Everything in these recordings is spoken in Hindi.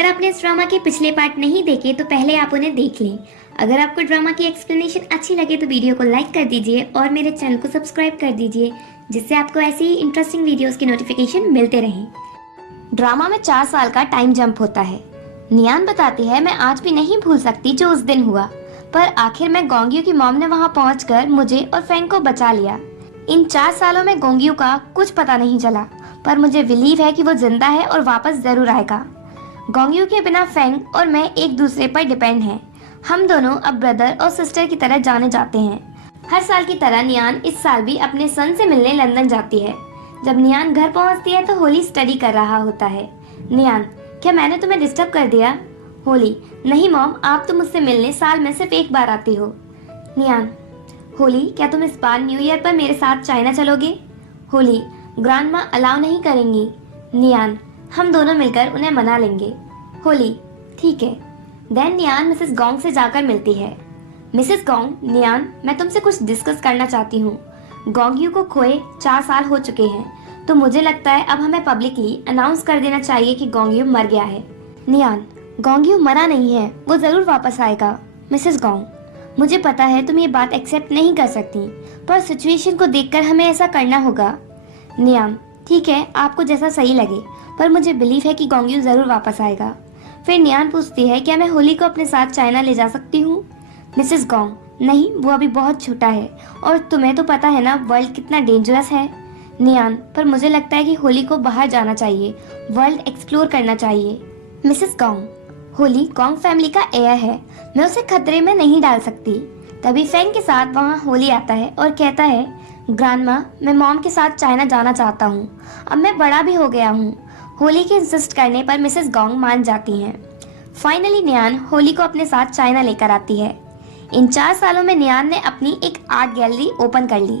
अगर आपने इस ड्रामा के पिछले पार्ट नहीं देखे तो पहले आप उन्हें देख लें। अगर आपको ड्रामा की एक्सप्लेनेशन अच्छी लगे तो वीडियो को लाइक कर दीजिए और मेरे चैनल को सब्सक्राइब कर दीजिए, जिससे आपको ऐसी ही इंटरेस्टिंग वीडियोस के नोटिफिकेशन मिलते रहें। ड्रामा में 4 साल का टाइम जंप होता है। नियान बताती है, मैं आज भी नहीं भूल सकती जो उस दिन हुआ, पर आखिर में गोंग्यू की मॉम ने वहां पहुंचकर मुझे और फैंग को बचा लिया। इन 4 सालों में गोंग्यू का कुछ पता नहीं चला, पर मुझे बिलीव है कि वो जिंदा है और वापस जरूर आएगा। गोंग्यू के बिना फैंग और मैं एक दूसरे पर डिपेंड हैं। हम दोनों अब ब्रदर और सिस्टर की तरह जाने जाते हैं। हर साल की तरह नियान इस साल भी अपने सन से मिलने लंदन जाती है। जब नियान घर पहुंचती है तो होली स्टडी कर रहा होता है। नियान, क्या मैंने तुम्हें डिस्टर्ब कर दिया? होली, नहीं मॉम, आप तो मुझसे मिलने साल में सिर्फ एक बार आती हो। नियान, होली, क्या तुम इस बार न्यू ईयर पर मेरे साथ चाइना चलोगे? होली, ग्रैंडमा अलाउ नहीं करेंगी। नियान, हम दोनों मिलकर उन्हें मना लेंगे। होली, ठीक है। देन नियान मिसेस गोंग से जाकर मिलती है। मिसेस गोंग, नियान, मैं तुमसे कुछ डिस्कस करना चाहती हूँ। गोंग्यू को खोए 4 साल हो चुके हैं, तो मुझे लगता है अब हमें पब्लिकली अनाउंस कर देना चाहिए कि गोंग्यू मर गया है। नियान, गोंग्यू मरा नहीं है, वो जरूर वापस आएगा। मिसेस गोंग, मुझे पता है तुम ये बात एक्सेप्ट नहीं कर सकती, पर सिचुएशन को देखकर हमें ऐसा करना होगा। नियान, ठीक है, आपको जैसा सही लगे, पर मुझे बिलीव है कि गोंग्यू जरूर वापस आएगा। फिर नियान पूछती है, क्या मैं होली को अपने साथ चाइना ले जा सकती हूँ? मिसेस गोंग, नहीं, वो अभी बहुत छोटा है और तुम्हें तो पता है ना वर्ल्ड कितना डेंजरस है। नियान, पर मुझे लगता है कि होली को बाहर जाना चाहिए, वर्ल्ड एक्सप्लोर करना चाहिए। Mrs gong, Holi gong family का हेयर है, मैं उसे खतरे में नहीं डाल सकती। तभी फैंग के साथ वहाँ होली आता है और कहता है, ग्रैंडमा, मैं मॉम के साथ चाइना जाना चाहता हूँ, अब मैं बड़ा भी हो गया हूँ। होली के इंसिस्ट करने पर मिसेस गोंग मान जाती हैं। फाइनली नियान होली को अपने साथ चाइना लेकर आती है। इन 4 सालों में नियान ने अपनी एक आर्ट गैलरी ओपन कर ली।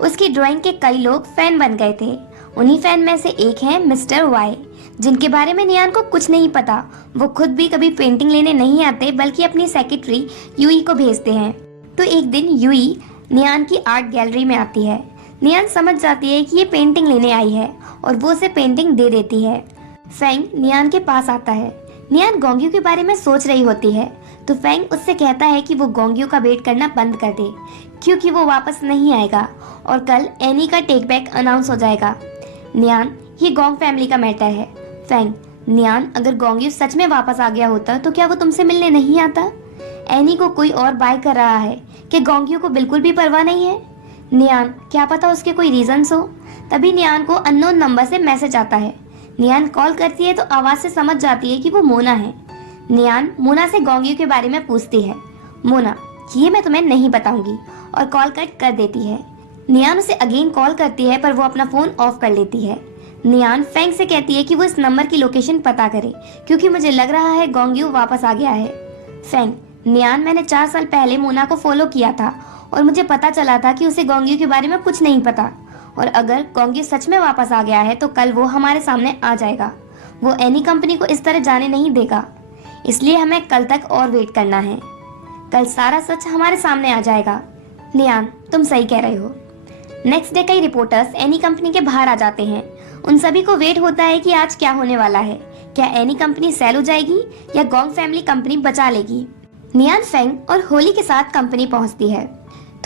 उसकी ड्राइंग के कई लोग फैन बन गए थे। उन्हीं फैन में से एक हैं मिस्टर वाई, जिनके बारे में नियान को कुछ नहीं पता। वो खुद भी कभी पेंटिंग लेने नहीं आते, बल्कि अपनी सेक्रेटरी यूई को भेजते हैं। तो एक दिन यूई नियान की आर्ट गैलरी में आती है। नियान समझ जाती है कि ये पेंटिंग लेने आई है और वो उसे पेंटिंग दे देती है। फैंग नियान के पास आता है। नियान गोंग्यू के बारे में सोच रही होती है, तो फैंग उससे कहता है कि वो गोंग्यू का वेट करना बंद कर दे, क्योंकि वो वापस नहीं आएगा और कल एनी का टेक बैक अनाउंस हो जाएगा। नियान, ये गोंग फैमिली का मैटर है। फैंग, नियान, अगर गोंग्यू सच में वापस आ गया होता तो क्या वो तुमसे मिलने नहीं आता? एनी को कोई और बाय कर रहा है कि गोंग्यू को बिल्कुल भी परवाह नहीं है? नियान, क्या पता उसके कोई रीजंस हो। तभी नियान को अननोन नंबर से मैसेज आता है। नियान कॉल करती है तो आवाज से समझ जाती है कि वो मोना है। नियान मोना से गोंग्यू के बारे में पूछती है। मोना, ये मैं तुम्हें नहीं बताऊंगी, और कॉल कट कर देती है। नियान उसे अगेन कॉल करती है, पर वो अपना फोन ऑफ कर लेती है। नियान फैंग से कहती है कि वो इस नंबर की लोकेशन पता करे, क्योंकि मुझे लग रहा है गोंग्यू वापस आ गया है। फैंग, नियान, मैंने 4 साल पहले मोना को फॉलो किया था और मुझे पता चला था कि उसे गोंग्यू के बारे में कुछ नहीं पता, और अगर गोंग्यू सच में वापस आ गया है तो कल वो हमारे सामने आ जाएगा। वो एनी कंपनी को इस तरह जाने नहीं देगा, इसलिए हमें कल तक और वेट करना है। कल सारा सच हमारे सामने आ जाएगा। नियान, तुम सही कह रहे हो। नेक्स्ट डे कई रिपोर्टर्स एनी कंपनी के बाहर आ जाते हैं। उन सभी को वेट होता है कि आज क्या होने वाला है। क्या एनी कंपनी सेल हो जाएगी या गोंग फैमिली कंपनी बचा लेगी? नियान फैंग और होली के साथ कंपनी पहुंचती है।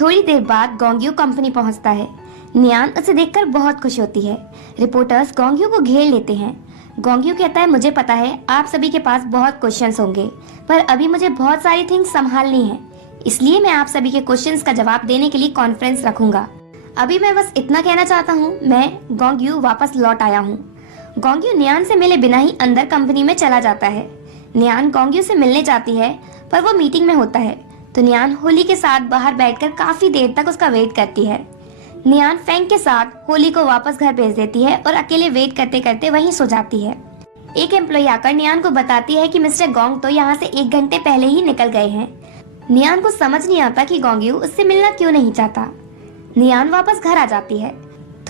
थोड़ी देर बाद गोंग्यू कंपनी पहुंचता है। नियान उसे देखकर बहुत खुश होती है। रिपोर्टर्स गोंग्यू को घेर लेते हैं। गोंग्यू कहता है, मुझे पता है आप सभी के पास बहुत क्वेश्चंस होंगे, पर अभी मुझे बहुत सारी थिंग्स संभालनी है, इसलिए मैं आप सभी के क्वेश्चंस का जवाब देने के लिए कॉन्फ्रेंस रखूंगा। अभी मैं बस इतना कहना चाहता हूँ, मैं गोंग्यू वापस लौट आया हूँ। गोंग्यू नियान से मिले बिना ही अंदर कंपनी में चला जाता है। नियान गोंग्यू से मिलने जाती है, पर वो मीटिंग में होता है, तो नियान होली के साथ बाहर बैठकर काफी देर तक उसका वेट करती है। नियान फैंग के साथ होली को वापस घर भेज देती है और अकेले वेट करते करते वहीं सो जाती है। एक एम्प्लॉय आकर नियान को बताती है कि मिस्टर गोंग तो यहाँ से 1 घंटे पहले ही निकल गए हैं। नियान को समझ नहीं आता कि गोंग्यू उससे मिलना क्यों नहीं चाहता। नियान वापस घर आ जाती है।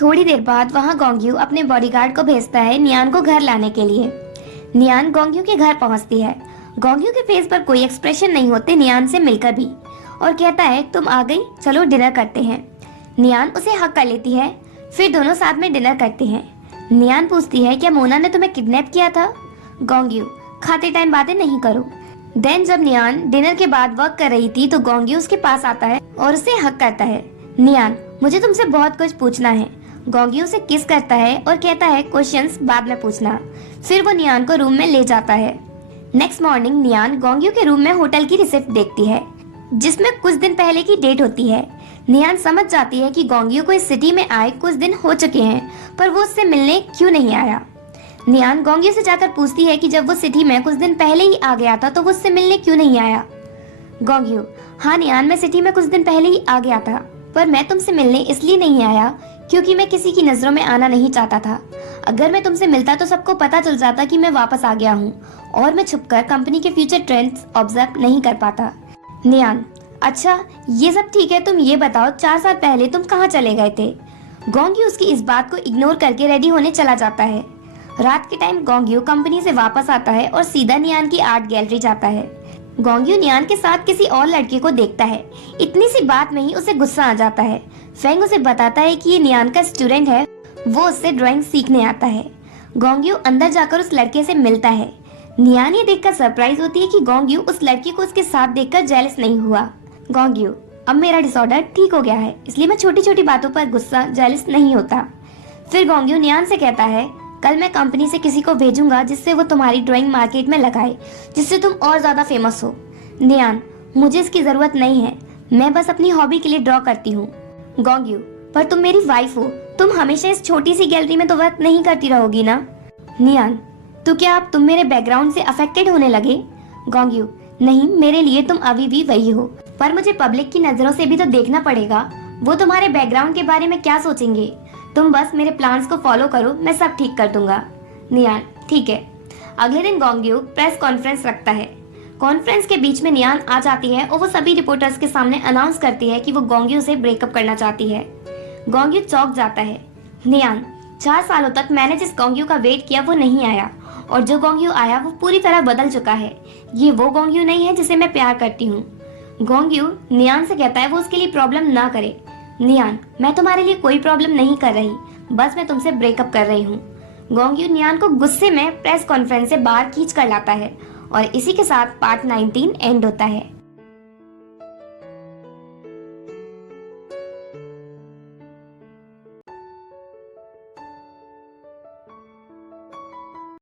थोड़ी देर बाद वहाँ गोंग्यू अपने बॉडीगार्ड को भेजता है नियान को घर लाने के लिए। नियान गोंग्यू के घर पहुँचती है। गोंग्यू के फेस पर कोई एक्सप्रेशन नहीं होते नियान से मिलकर भी, और कहता है, तुम आ गई, चलो डिनर करते हैं। नियान उसे हक कर लेती है। फिर दोनों साथ में डिनर करते हैं। नियान पूछती है, क्या मोना ने तुम्हें किडनैप किया था? गोंग्यू, खाते टाइम बातें नहीं करो। देन जब नियान डिनर के बाद वर्क कर रही थी तो गोंग्यू उसके पास आता है और उसे हक करता है। नियान, मुझे तुमसे बहुत कुछ पूछना है। गोंग्यू उसे किस करता है और कहता है क्वेश्चंस बाद में पूछना। फिर वो नियान को रूम में ले जाता है। नेक्स्ट मॉर्निंग नियान गोंग्यू के रूम में होटल की रिसिप्ट देखती है जिसमें कुछ दिन पहले की डेट होती है। नियान समझ जाती है कि गोंग्यू को इस सिटी में आए कुछ दिन हो चुके हैं पर वो उससे मिलने क्यों नहीं आया। नियान गोंग्यू से जाकर पूछती है कि जब वो सिटी में कुछ दिन पहले ही आ गया था तो वो उससे मिलने क्यों नहीं आया। गोंग्यू, हाँ नियान, मैं सिटी में कुछ दिन पहले ही आ गया था पर मैं तुमसे मिलने इसलिए नहीं आया क्योंकि मैं किसी की नजरों में आना नहीं चाहता था। अगर मैं तुमसे मिलता तो सबको पता चल जाता कि मैं वापस आ गया हूँ और मैं छुपकर कंपनी के फ्यूचर ट्रेंड्स ऑब्जर्व नहीं कर पाता। नियान, अच्छा ये सब ठीक है, तुम ये बताओ 4 साल पहले तुम कहाँ चले गए थे। गोंग्यू उसकी इस बात को इग्नोर करके रेडी होने चला जाता है। रात के टाइम गोंग्यू कंपनी से वापस आता है और सीधा नियान की आर्ट गैलरी जाता है। गोंग्यू नियान के साथ किसी और लड़के को देखता है। इतनी सी बात में ही उसे गुस्सा आ जाता है। फेंग उसे बताता है कि ये नियान का स्टूडेंट है, वो उससे ड्राइंग सीखने आता है। गोंग्यू अंदर जाकर उस लड़के से मिलता है। नियान ये देखकर सरप्राइज होती है कि गोंग्यू उस लड़की को उसके साथ देखकर जेलस नहीं हुआ। गोंग्यू, अब मेरा डिसऑर्डर ठीक हो गया है इसलिए मैं छोटी छोटी बातों पर गुस्सा जेलस नहीं होता। फिर गोंग्यू नियान से कहता है, कल मैं कंपनी से किसी को भेजूंगा जिससे वो तुम्हारी ड्राइंग मार्केट में लगाए जिससे तुम और ज्यादा फेमस हो। नियान, मुझे इसकी जरूरत नहीं है, मैं बस अपनी हॉबी के लिए ड्रॉ करती हूँ। गोंग्यू, पर तुम मेरी वाइफ हो, तुम हमेशा इस छोटी सी गैलरी में तो वर्क नहीं करती रहोगी ना। नियान, तो क्या अब तुम मेरे बैकग्राउंड से अफेक्टेड होने लगे। गोंग्यू, नहीं, मेरे लिए तुम अभी भी वही हो पर मुझे पब्लिक की नजरों से भी तो देखना पड़ेगा, वो तुम्हारे बैकग्राउंड के बारे में क्या सोचेंगे। तुम बस मेरे प्लान्स को फॉलो करो, मैं सब ठीक कर दूंगा। नियान, ठीक है। अगले दिन गोंग्यू प्रेस कॉन्फ्रेंस रखता है। कॉन्फ्रेंस के बीच में नियान आ जाती है और वो सभी रिपोर्टर्स के सामने अनाउंस करती है कि वो गोंग्यू से ब्रेकअप करना चाहती है। गोंग्यू चौंक जाता है। नियान, 4 सालों तक मैंने जिस गोंग्यू का वेट किया वो नहीं आया और जो गोंग्यू आया वो पूरी तरह बदल चुका है। ये वो गोंग्यू नहीं है जिसे मैं प्यार करती हूँ। गोंग्यू नियान से कहता है वो उसके लिए प्रॉब्लम ना करे। नियान, मैं तुम्हारे लिए कोई प्रॉब्लम नहीं कर रही, बस मैं तुमसे ब्रेकअप कर रही हूँ। गोंग्यू नियान को गुस्से में प्रेस कॉन्फ्रेंस से बाहर खींच कर लाता है और इसी के साथ पार्ट 19 एंड होता है।